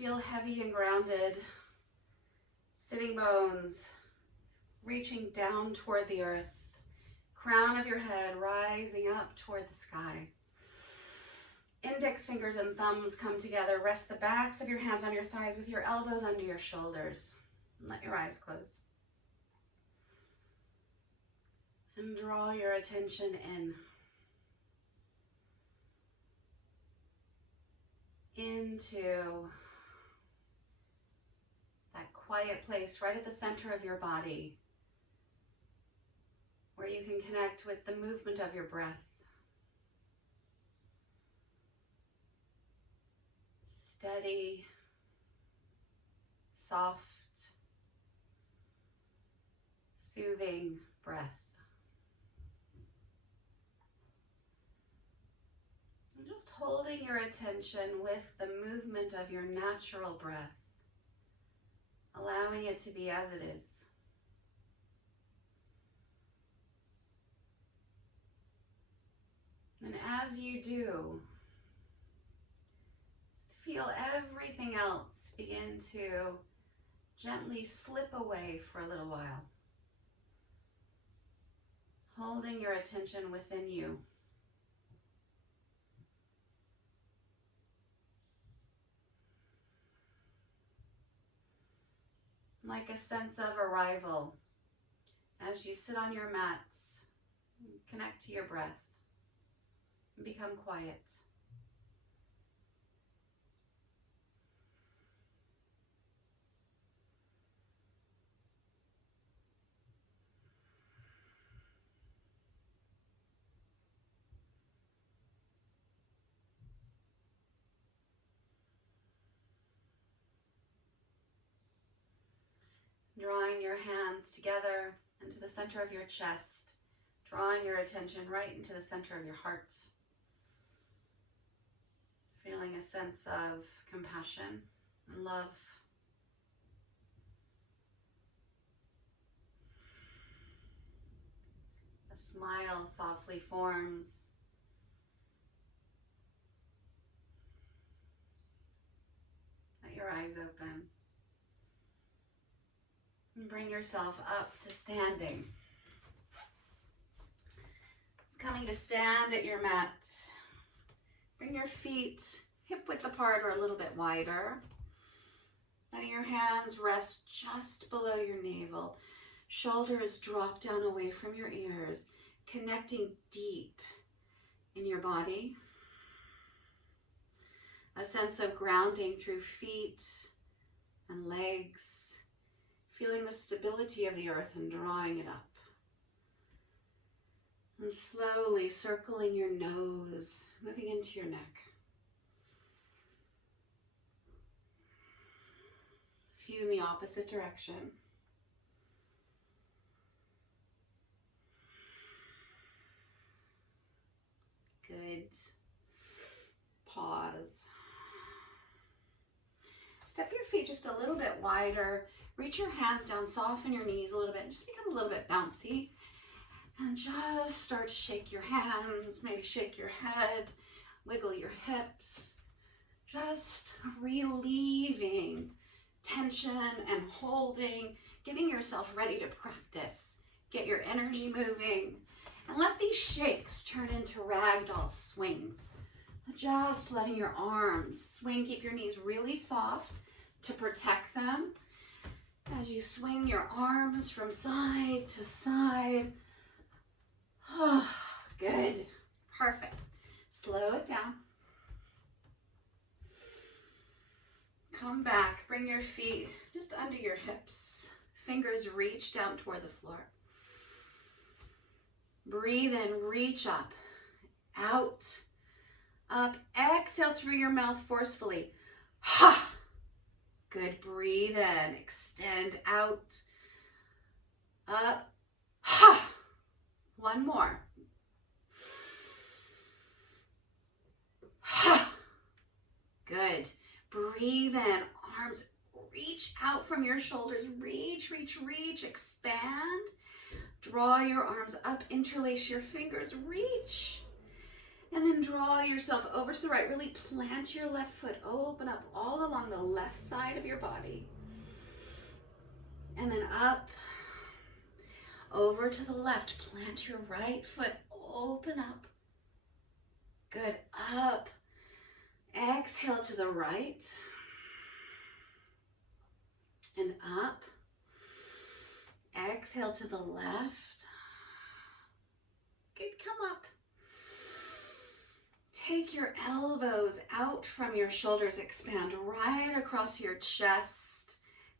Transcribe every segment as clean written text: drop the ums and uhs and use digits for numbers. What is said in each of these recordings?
feel heavy and grounded. Sitting bones reaching down toward the earth. Crown of your head rising up toward the sky. Index fingers and thumbs come together. Rest the backs of your hands on your thighs with your elbows under your shoulders. And let your eyes close. And draw your attention in. Into that quiet place right at the center of your body where you can connect with the movement of your breath. Steady, soft, soothing breath. And just holding your attention with the movement of your natural breath, allowing it to be as it is. And as you do, feel everything else begin to gently slip away for a little while. Holding your attention within you. Like a sense of arrival as you sit on your mat, connect to your breath, and become quiet. Drawing your hands together into the center of your chest, drawing your attention right into the center of your heart. Feeling a sense of compassion and love. A smile softly forms. Let your eyes open. And bring yourself up to standing. It's coming to stand at your mat. Bring your feet hip width apart or a little bit wider. Letting your hands rest just below your navel. Shoulders drop down away from your ears, connecting deep in your body. A sense of grounding through feet and legs. Feeling the stability of the earth and drawing it up. And slowly circling your nose, moving into your neck. A few in the opposite direction. Good. Pause. Step your feet just a little bit wider. Reach your hands down, soften your knees a little bit, and just become a little bit bouncy. And just start to shake your hands, maybe shake your head, wiggle your hips. Just relieving tension and holding, getting yourself ready to practice. Get your energy moving. And let these shakes turn into ragdoll swings. Just letting your arms swing, keep your knees really soft to protect them. As you swing your arms from side to side. Oh, good. Perfect. Slow it down. Come back. Bring your feet just under your hips. Fingers reach down toward the floor. Breathe in, reach up, out, up. Exhale through your mouth forcefully. Ha! Good. Breathe in, extend out, up, ha! One more. Ha! Good. Breathe in, arms reach out from your shoulders. Reach, reach, reach, expand. Draw your arms up, interlace your fingers, reach. And then draw yourself over to the right. Really plant your left foot. Open up all along the left side of your body. And then up, over to the left. Plant your right foot. Open up. Good. Up. Exhale to the right. And up. Exhale to the left. Good. Come up. Take your elbows out from your shoulders. Expand right across your chest.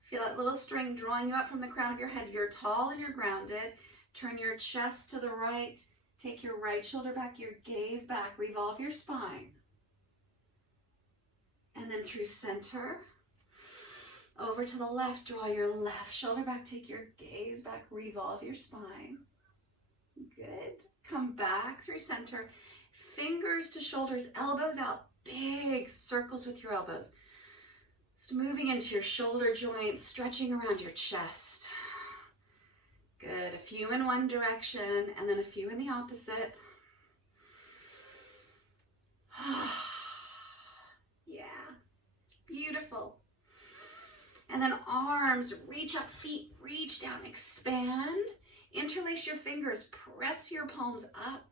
Feel that little string drawing you up from the crown of your head. You're tall and you're grounded. Turn your chest to the right. Take your right shoulder back, your gaze back. Revolve your spine. And then through center. Over to the left. Draw your left shoulder back. Take your gaze back. Revolve your spine. Good. Come back through center. Fingers to shoulders, elbows out, big circles with your elbows. Just moving into your shoulder joints, stretching around your chest. Good, a few in one direction and then a few in the opposite. Yeah, beautiful. And then arms, reach up, feet, reach down, expand. Interlace your fingers, press your palms up.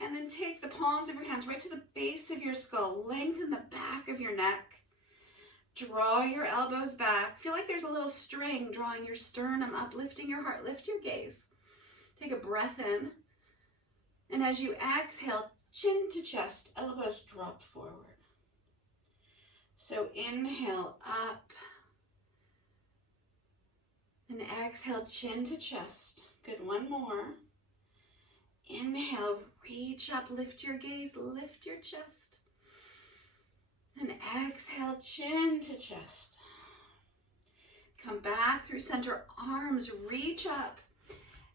And then take the palms of your hands right to the base of your skull. Lengthen the back of your neck. Draw your elbows back. Feel like there's a little string drawing your sternum up, lifting your heart. Lift your gaze. Take a breath in. And as you exhale, chin to chest, elbows drop forward. So inhale up. And exhale, chin to chest. Good, one more. Inhale, reach up, lift your gaze, lift your chest. And exhale, chin to chest. Come back through center, arms reach up.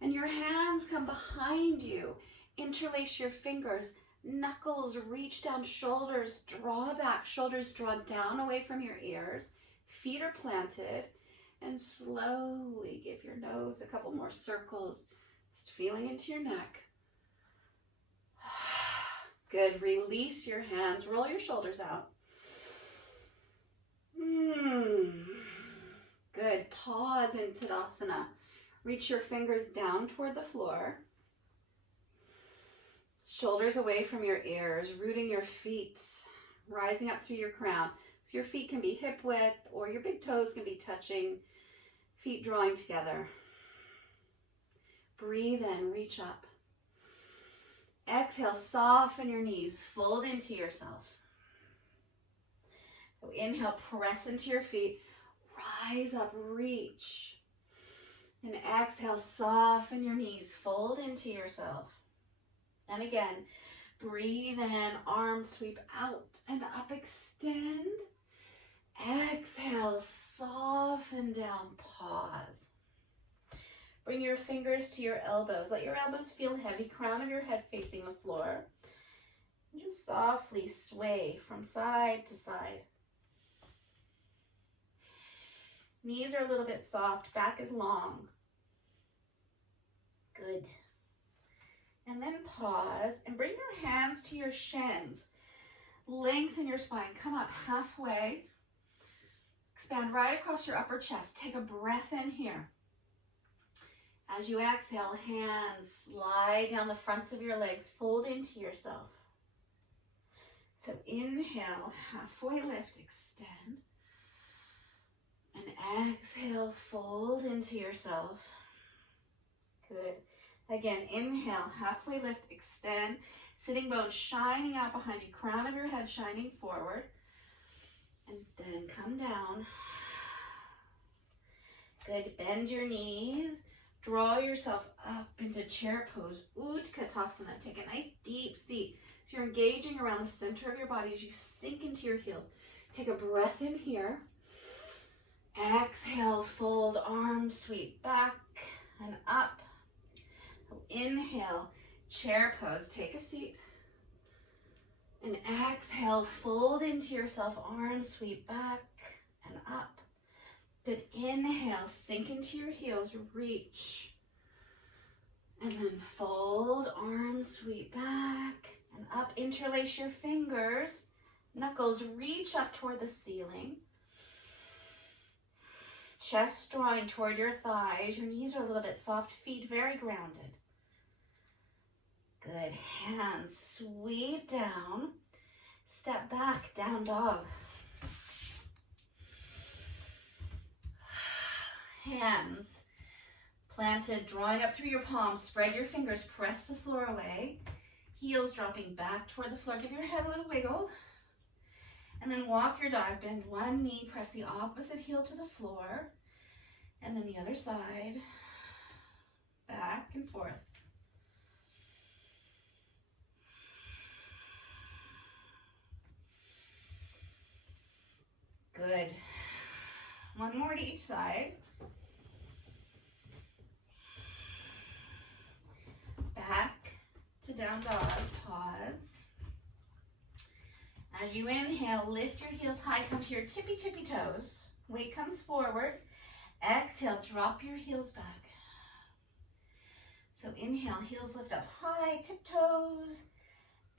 And your hands come behind you. Interlace your fingers, knuckles reach down, shoulders draw back, shoulders draw down away from your ears. Feet are planted. And slowly give your nose a couple more circles. Just feeling into your neck. Good. Release your hands. Roll your shoulders out. Good. Pause in Tadasana. Reach your fingers down toward the floor. Shoulders away from your ears. Rooting your feet. Rising up through your crown. So your feet can be hip width or your big toes can be touching. Feet drawing together. Breathe in. Reach up. Exhale, soften your knees, fold into yourself. So inhale, press into your feet, rise up, reach. And exhale, soften your knees, fold into yourself. And again, breathe in, arms sweep out and up, extend. Exhale, soften down, pause. Bring your fingers to your elbows. Let your elbows feel heavy, crown of your head facing the floor. And just softly sway from side to side. Knees are a little bit soft, back is long. Good. And then pause and bring your hands to your shins. Lengthen your spine, come up halfway. Expand right across your upper chest. Take a breath in here. As you exhale, hands slide down the fronts of your legs, fold into yourself. So inhale, halfway lift, extend. And exhale, fold into yourself. Good. Again, inhale, halfway lift, extend. Sitting bones shining out behind you, crown of your head shining forward. And then come down. Good. Bend your knees. Draw yourself up into chair pose, Utkatasana. Take a nice deep seat. So you're engaging around the center of your body as you sink into your heels. Take a breath in here. Exhale, fold, arms sweep back and up. So inhale, chair pose, take a seat. And exhale, fold into yourself, arms sweep back and up. Good. Inhale, sink into your heels, reach. And then fold, arms sweep back And up, interlace your fingers. Knuckles reach up toward the ceiling. Chest drawing toward your thighs. Your knees are a little bit soft, feet very grounded. Good. Hands sweep down. Step back, down dog. Hands planted, drawing up through your palms. Spread your fingers, press the floor away. Heels dropping back toward the floor. Give your head a little wiggle. And then walk your dog. Bend one knee, press the opposite heel to the floor. And then the other side. Back and forth. Good. One more to each side. Back to down dog. Pause. As you inhale, lift your heels high, come to your tippy toes. Weight comes forward. Exhale, drop your heels back. So inhale, heels lift up high, tiptoes.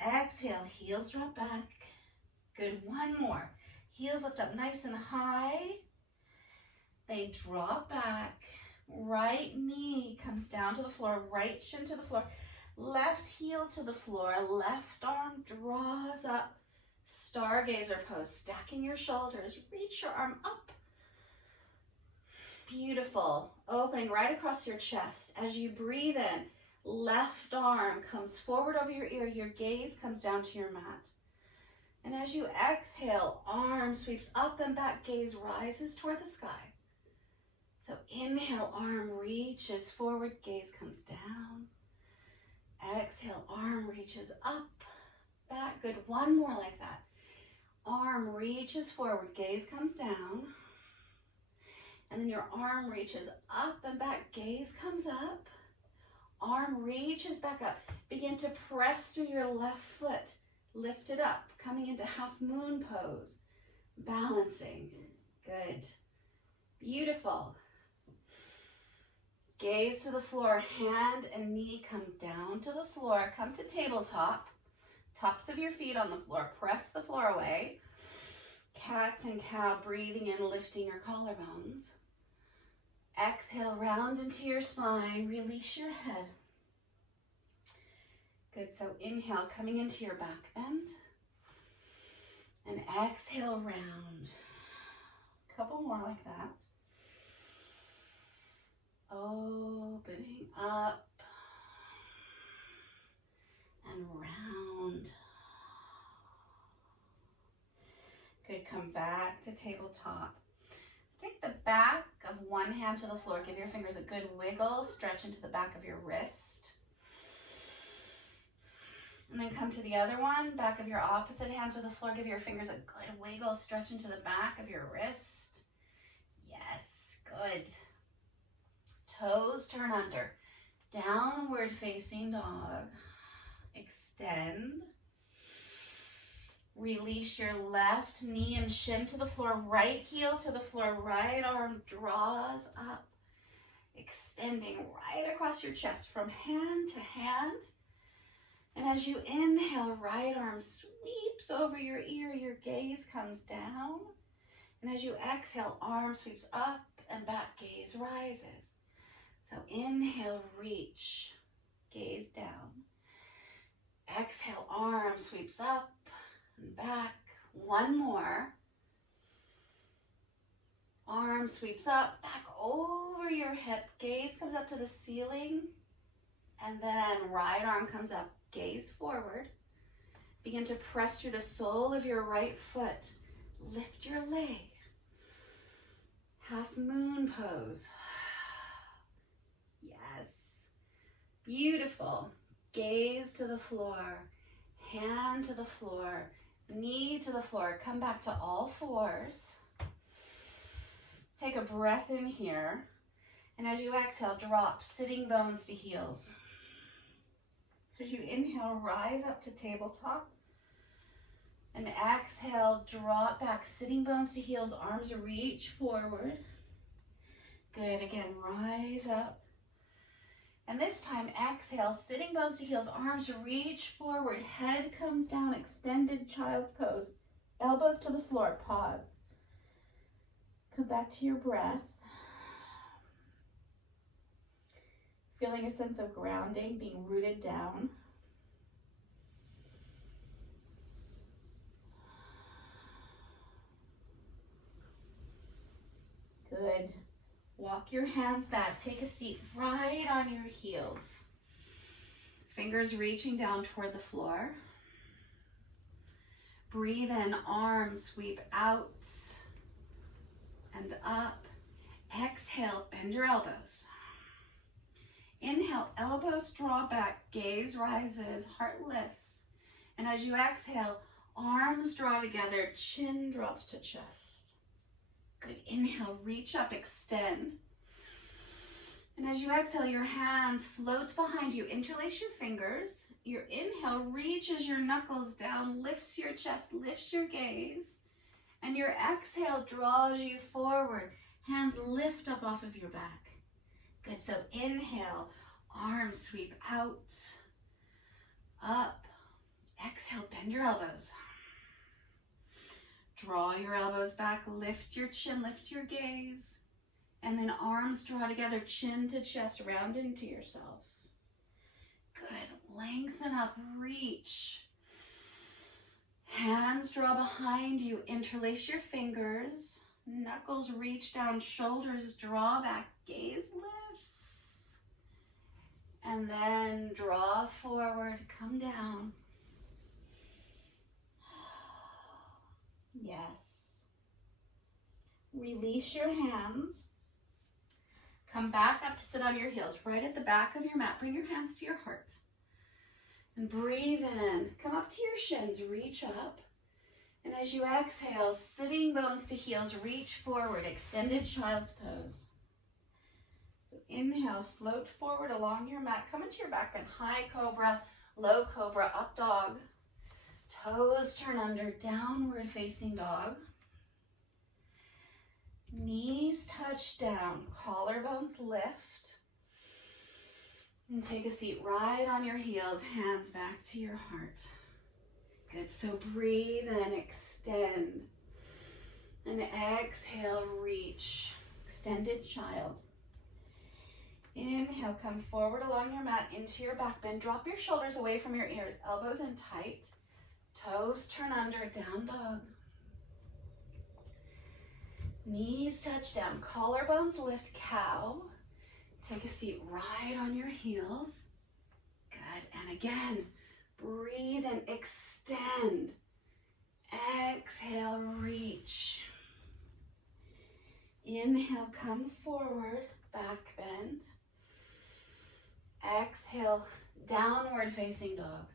Exhale, heels drop back. Good, one more. Heels lift up nice and high. They drop back. Right knee comes down to the floor, right shin to the floor. Left heel to the floor, left arm draws up. Stargazer pose, stacking your shoulders. Reach your arm up. Beautiful. Opening right across your chest. As you breathe in, left arm comes forward over your ear. Your gaze comes down to your mat. And as you exhale, arm sweeps up and back, gaze rises toward the sky. So inhale, arm reaches forward, gaze comes down. Exhale, arm reaches up, back. Good, one more like that. Arm reaches forward, gaze comes down. And then your arm reaches up and back, gaze comes up. Arm reaches back up. Begin to press through your left foot. Lift it up, coming into half moon pose. Balancing. Good. Beautiful. Gaze to the floor, hand and knee come down to the floor. Come to tabletop. Tops of your feet on the floor. Press the floor away. Cat and cow, breathing in, lifting your collarbones. Exhale, round into your spine. Release your head. Good, so inhale, coming into your back bend. And exhale, round. Couple more like that. Opening up and round. Good, come back to tabletop. Let's take the back of one hand to the floor. Give your fingers a good wiggle. Stretch into the back of your wrist. And then come to the other one, back of your opposite hand to the floor. Give your fingers a good wiggle. Stretch into the back of your wrist. Yes, good. Toes turn under. Downward facing dog. Extend. Release your left knee and shin to the floor. Right heel to the floor. Right arm draws up. Extending right across your chest from hand to hand. And as you inhale, right arm sweeps over your ear, your gaze comes down. And as you exhale, arm sweeps up and back, gaze rises. So inhale, reach, gaze down. Exhale, arm sweeps up and back. One more. Arm sweeps up, back over your hip, gaze comes up to the ceiling. And then right arm comes up. Gaze forward. Begin to press through the sole of your right foot. Lift your leg. Half moon pose. Yes. Beautiful. Gaze to the floor. Hand to the floor. Knee to the floor. Come back to all fours. Take a breath in here. And as you exhale, drop sitting bones to heels. As you inhale, rise up to tabletop. And exhale, drop back, sitting bones to heels, arms reach forward. Good, again, rise up. And this time, exhale, sitting bones to heels, arms reach forward, head comes down, extended child's pose, elbows to the floor, pause. Come back to your breath. Feeling a sense of grounding, being rooted down. Good. Walk your hands back. Take a seat right on your heels. Fingers reaching down toward the floor. Breathe in, arms sweep out and up. Exhale, bend your elbows. Inhale, elbows draw back, gaze rises, heart lifts. And as you exhale, arms draw together, chin drops to chest. Good, inhale, reach up, extend. And as you exhale, your hands float behind you, interlace your fingers. Your inhale reaches your knuckles down, lifts your chest, lifts your gaze. And your exhale draws you forward, hands lift up off of your back. Good, so inhale, arms sweep out, up. Exhale, bend your elbows. Draw your elbows back, lift your chin, lift your gaze. And then arms draw together, chin to chest, round into yourself. Good, lengthen up, reach. Hands draw behind you, interlace your fingers. Knuckles reach down, shoulders draw back, gaze lifts. And then draw forward, come down. Yes. Release your hands. Come back up to sit on your heels, right at the back of your mat. Bring your hands to your heart. And breathe in. Come up to your shins, reach up. And as you exhale, sitting bones to heels, reach forward, extended child's pose. So inhale, float forward along your mat. Come into your back bend, high cobra, low cobra, up dog. Toes turn under, downward facing dog. Knees touch down, collarbones lift. And take a seat right on your heels, hands back to your heart. Good, so breathe and extend. And exhale, reach, extended child. Inhale, come forward along your mat into your back bend. Drop your shoulders away from your ears, elbows in tight. Toes turn under, down dog. Knees touch down, collarbones lift, cow. Take a seat right on your heels. Good, and again, breathe and extend. Exhale, reach. Inhale, come forward, back bend. Exhale, downward facing dog.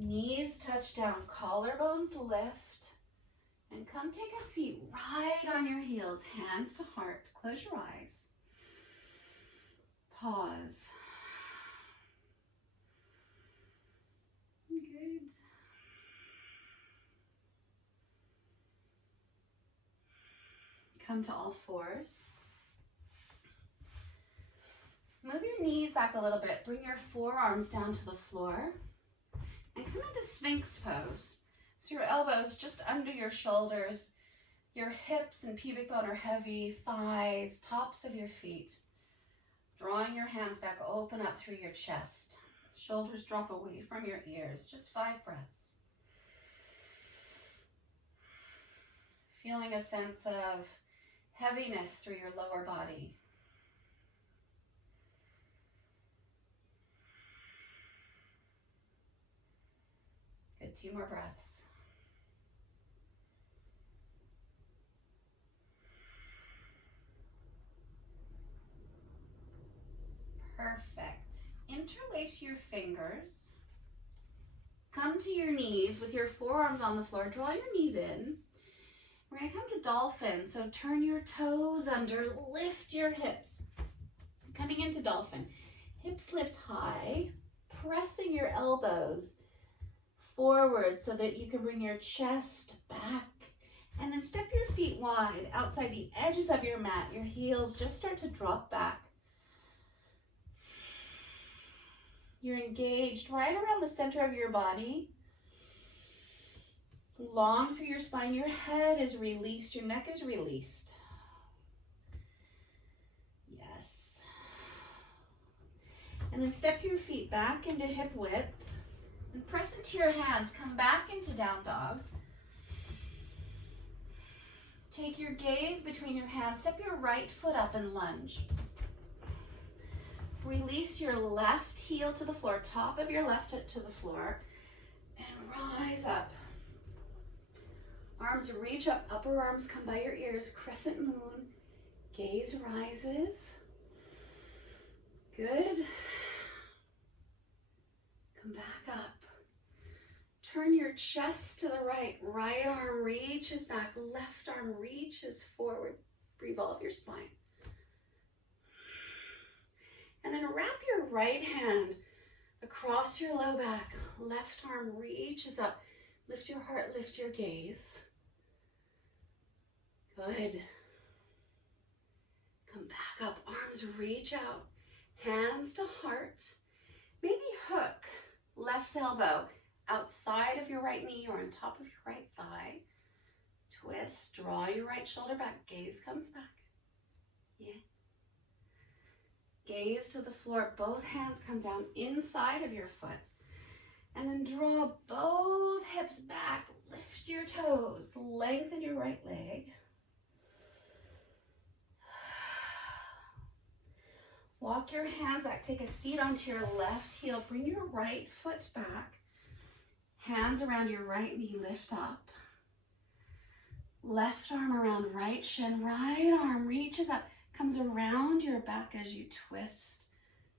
Knees touch down, collarbones lift. And come take a seat right on your heels, hands to heart. Close your eyes. Pause. Good. Come to all fours. Move your knees back a little bit. Bring your forearms down to the floor. And come into Sphinx pose. So your elbows just under your shoulders. Your hips and pubic bone are heavy, thighs, tops of your feet. Drawing your hands back, open up through your chest. Shoulders drop away from your ears. Just 5 breaths. Feeling a sense of heaviness through your lower body. Good, 2 more breaths. Perfect. Interlace your fingers. Come to your knees with your forearms on the floor. Draw your knees in. We're going to come to dolphin. So turn your toes under, lift your hips. Coming into dolphin. Hips lift high, pressing your elbows forward so that you can bring your chest back And then step your feet wide outside the edges of your mat. Your heels just start to drop back. You're engaged right around the center of your body. Long through your spine. Your head is released. Your neck is released. Yes. And then step your feet back into hip width. And press into your hands. Come back into down dog. Take your gaze between your hands. Step your right foot up and lunge. Release your left heel to the floor, top of your left foot to the floor, and rise up. Arms reach up, upper arms come by your ears, crescent moon, gaze rises. Good. Come back up. Turn your chest to the right. Right arm reaches back, left arm reaches forward. Revolve your spine. And then wrap your right hand across your low back. Left arm reaches up. Lift your heart, lift your gaze. Good. Come back up, arms reach out. Hands to heart. Maybe hook left elbow outside of your right knee or on top of your right thigh. Twist, draw your right shoulder back, gaze comes back. Yeah. Gaze to the floor, both hands come down inside of your foot. And then draw both hips back, lift your toes, lengthen your right leg. Walk your hands back, take a seat onto your left heel, bring your right foot back. Hands around your right knee, lift up. Left arm around right shin, right arm reaches up, comes around your back as you twist,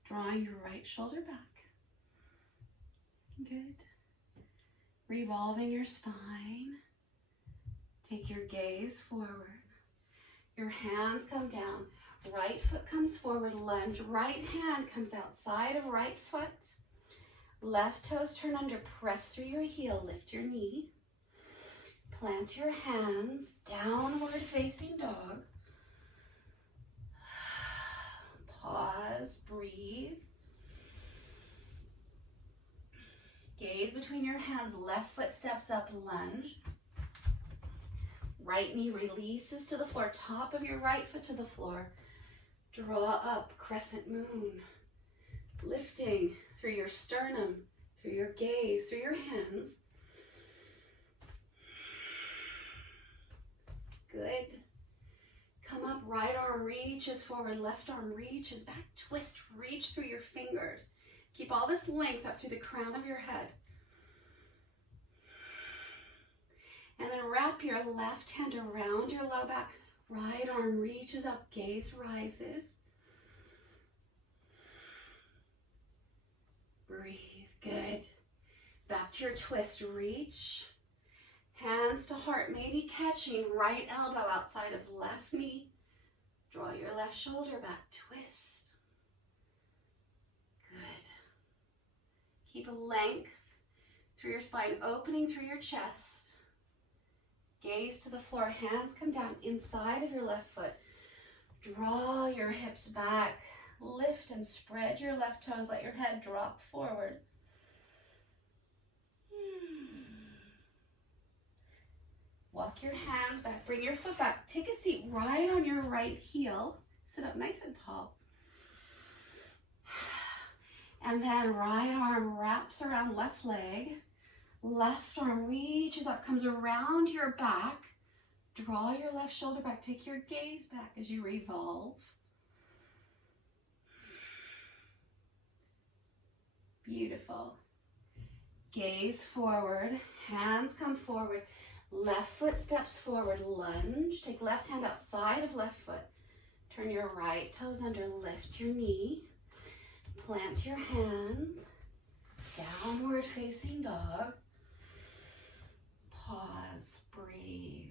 drawing your right shoulder back. Good. Revolving your spine. Take your gaze forward. Your hands come down. Right foot comes forward, lunge. Right hand comes outside of right foot. Left toes turn under, press through your heel, lift your knee. Plant your hands, downward facing dog. Pause, breathe. Gaze between your hands, left foot steps up, lunge. Right knee releases to the floor, top of your right foot to the floor. Draw up, crescent moon. Lifting through your sternum, through your gaze, through your hands. Good. Come up, right arm reaches forward, left arm reaches back. Twist, reach through your fingers. Keep all this length up through the crown of your head. And then wrap your left hand around your low back. Right arm reaches up, gaze rises. Breathe, good. Back to your twist, reach. Hands to heart, maybe catching right elbow outside of left knee. Draw your left shoulder back, twist. Good. Keep a length through your spine, opening through your chest. Gaze to the floor, hands come down inside of your left foot. Draw your hips back, lift and spread your left toes, let your head drop forward. Walk your hands back, bring your foot back, take a seat right on your right heel, sit up nice and tall. And then right arm wraps around left leg. Left arm reaches up, comes around your back. Draw your left shoulder back. Take your gaze back as you revolve. Beautiful. Gaze forward. Hands come forward. Left foot steps forward. Lunge. Take left hand outside of left foot. Turn your right toes under. Lift your knee. Plant your hands. Downward facing dog. Pause, breathe.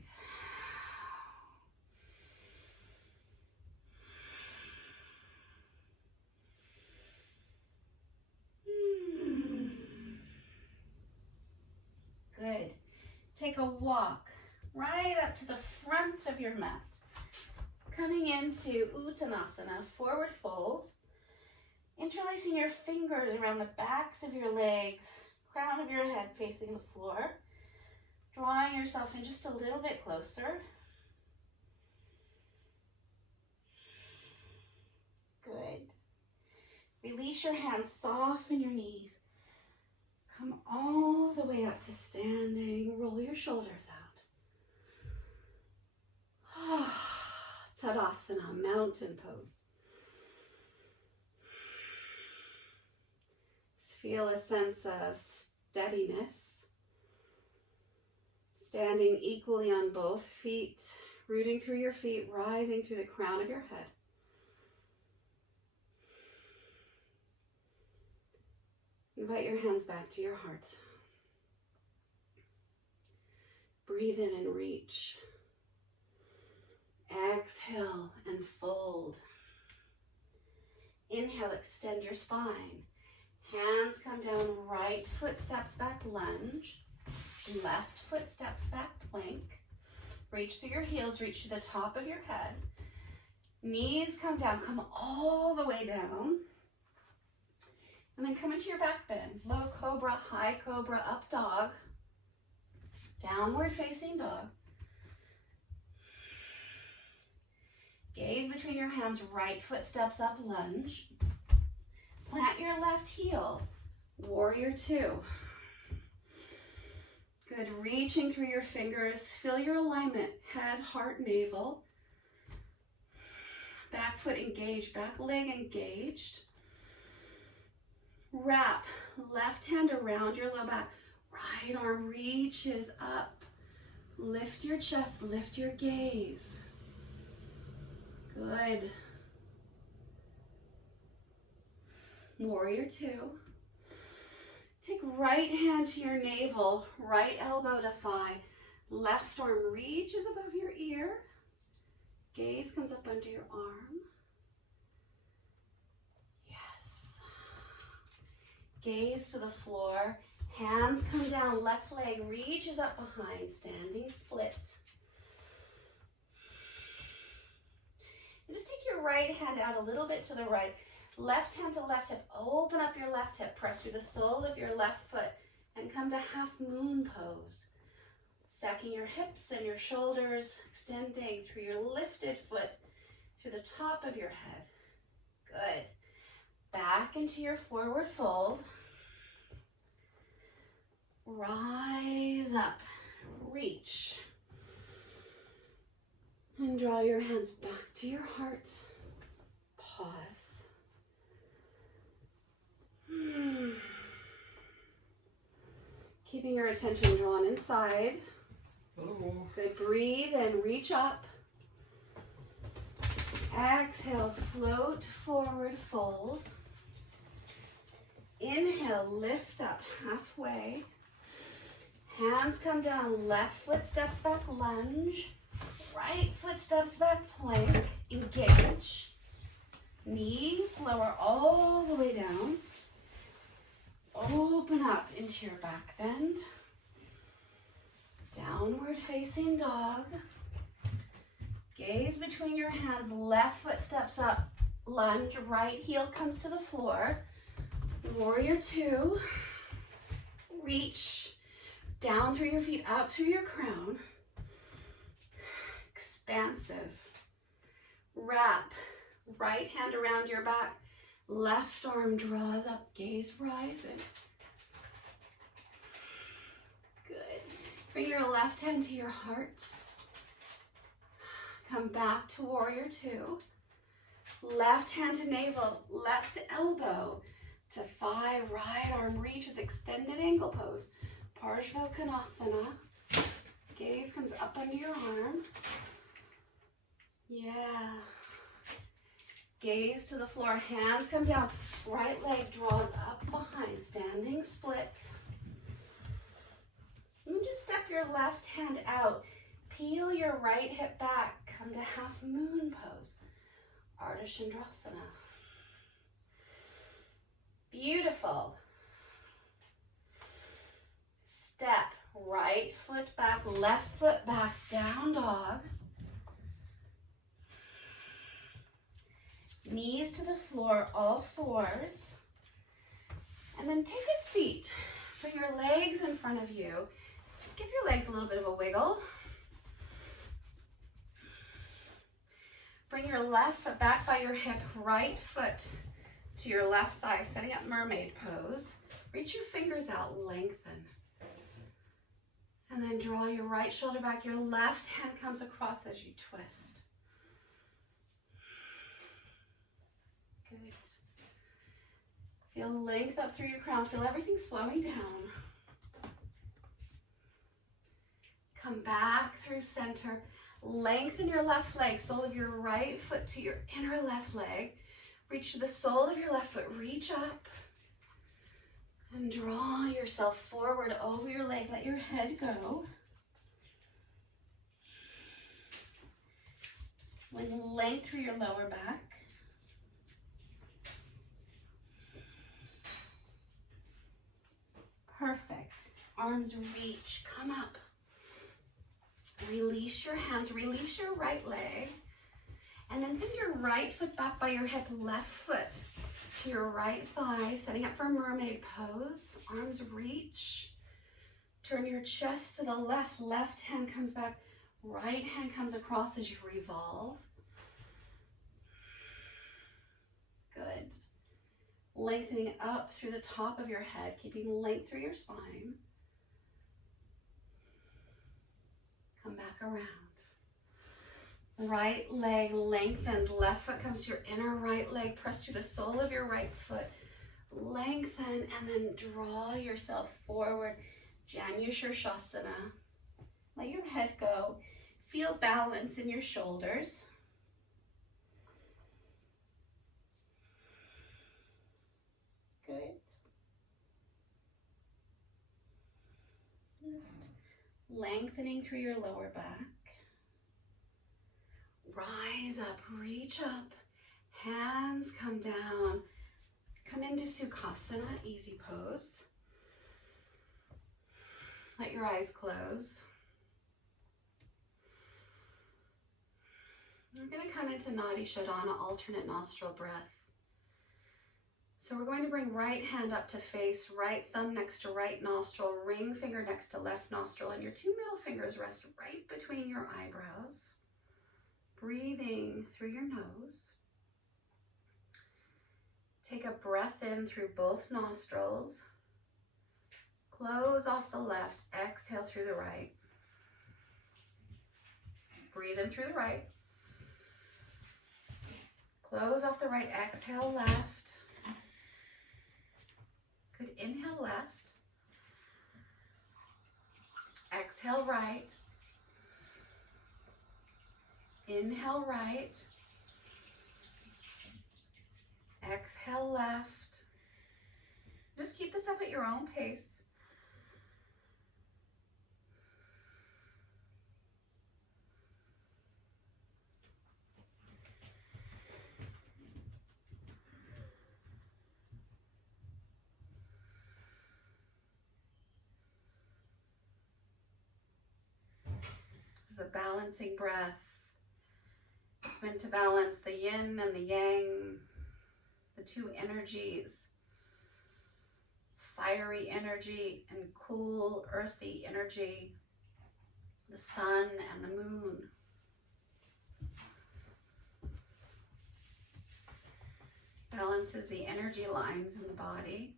Good. Take a walk right up to the front of your mat. Coming into Uttanasana, forward fold. Interlacing your fingers around the backs of your legs, crown of your head facing the floor. Drawing yourself in just a little bit closer. Good. Release your hands, soften your knees. Come all the way up to standing. Roll your shoulders out. Tadasana, mountain pose. Feel a sense of steadiness. Standing equally on both feet, rooting through your feet, rising through the crown of your head. Invite your hands back to your heart. Breathe in and reach. Exhale and fold. Inhale, extend your spine. Hands come down, right foot steps back, lunge. Left foot steps back, plank. Reach through your heels, reach to the top of your head. Knees come down, come all the way down. And then come into your back bend. Low cobra, high cobra, up dog. Downward facing dog. Gaze between your hands, right foot steps up, lunge. Plant your left heel, warrior two. Good, reaching through your fingers, feel your alignment, head, heart, navel. Back foot engaged, back leg engaged. Wrap, left hand around your low back, right arm reaches up. Lift your chest, lift your gaze. Good. Warrior two. Take right hand to your navel, right elbow to thigh. Left arm reaches above your ear. Gaze comes up under your arm. Yes. Gaze to the floor. Hands come down, left leg reaches up behind, standing split. And just take your right hand out a little bit to the right. Left hand to left hip, open up your left hip, press through the sole of your left foot and come to half moon pose. Stacking your hips and your shoulders, extending through your lifted foot to the top of your head. Good. Back into your forward fold. Rise up, reach. And draw your hands back to your heart. Pause. Keeping your attention drawn inside. Hello. Good, breathe and reach up. Exhale, float forward, fold. Inhale, lift up halfway. Hands come down, left foot steps back, lunge. Right foot steps back, plank, engage. Knees lower all the way down. Open up into your back bend. Downward facing dog. Gaze between your hands, left foot steps up, lunge, right heel comes to the floor. Warrior two. Reach down through your feet, up through your crown. Expansive. Wrap, right hand around your back. Left arm draws up, gaze rises. Good. Bring your left hand to your heart. Come back to warrior two. Left hand to navel, left elbow to thigh, right arm reaches, extended ankle pose. Parsvakonasana. Gaze comes up under your arm. Yeah. Gaze to the floor, hands come down, right leg draws up behind, standing split. And then just step your left hand out, peel your right hip back, come to half moon pose, Ardha Chandrasana. Beautiful. Step Right foot back, left foot back, down dog. Knees to the floor, all fours. And then take a seat. Bring your legs in front of you. Just give your legs a little bit of a wiggle. Bring your left foot back by your hip, right foot to your left thigh, setting up mermaid pose. Reach your fingers out, lengthen. And then draw your right shoulder back. Your left hand comes across as you twist. Good. Feel length up through your crown. Feel everything slowing down. Come back through center. Lengthen your left leg, sole of your right foot to your inner left leg. Reach to the sole of your left foot. Reach up. And draw yourself forward over your leg. Let your head go. With length through your lower back. Perfect. Arms reach. Come up. Release your hands. Release your right leg. And then send your right foot back by your hip, left foot to your right thigh, setting up for mermaid pose. Arms reach. Turn your chest to the left. Left hand comes back. Right hand comes across as you revolve. Good. Lengthening up through the top of your head, keeping length through your spine. Come back around. Right leg lengthens, left foot comes to your inner right leg, press through the sole of your right foot, lengthen, and then draw yourself forward. Janu Shirshasana. Let your head go. Feel balance in your shoulders. Good. Just lengthening through your lower back. Rise up, reach up, hands come down. Come into Sukhasana, easy pose. Let your eyes close. We're going to come into Nadi Shodhana, alternate nostril breath. So we're going to bring right hand up to face, right thumb next to right nostril, ring finger next to left nostril, and your two middle fingers rest right between your eyebrows. Breathing through your nose. Take a breath in through both nostrils. Close off the left, exhale through the right. Breathe in through the right. Close off the right, exhale left. Good, inhale left. Exhale right. Inhale right. Exhale left. Just keep this up at your own pace. This is a balancing breath. It's meant to balance the yin and the yang, the two energies, fiery energy and cool, earthy energy, the sun and the moon. Balances the energy lines in the body.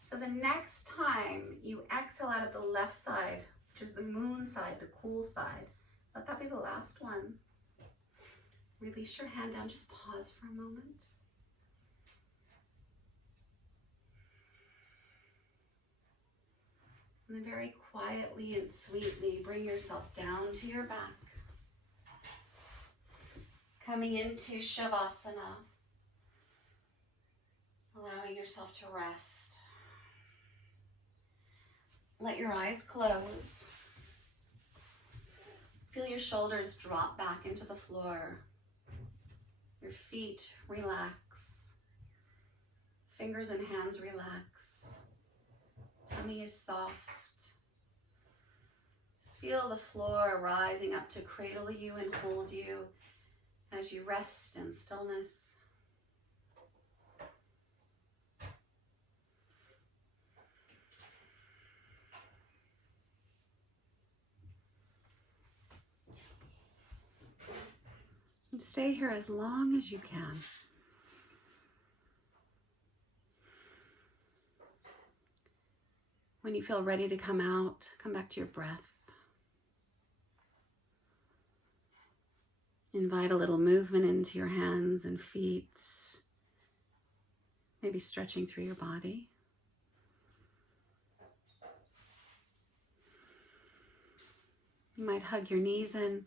So the next time you exhale out of the left side, which is the moon side, the cool side, let that be the last one. Release your hand down, just pause for a moment. And then very quietly and sweetly bring yourself down to your back. Coming into Shavasana, allowing yourself to rest. Let your eyes close. Feel your shoulders drop back into the floor. Your feet relax. Fingers and hands relax. Tummy is soft. Just feel the floor rising up to cradle you and hold you as you rest in stillness. And stay here as long as you can. When you feel ready to come out, come back to your breath. Invite a little movement into your hands and feet, maybe stretching through your body. You might hug your knees in.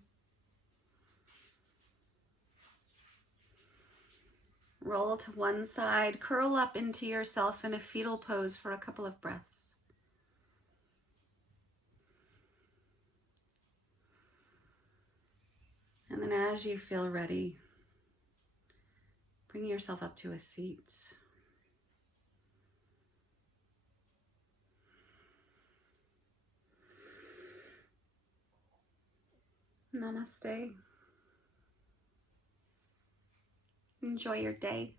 Roll to one side, curl up into yourself in a fetal pose for a couple of breaths. And then as you feel ready, bring yourself up to a seat. Namaste. Enjoy your day.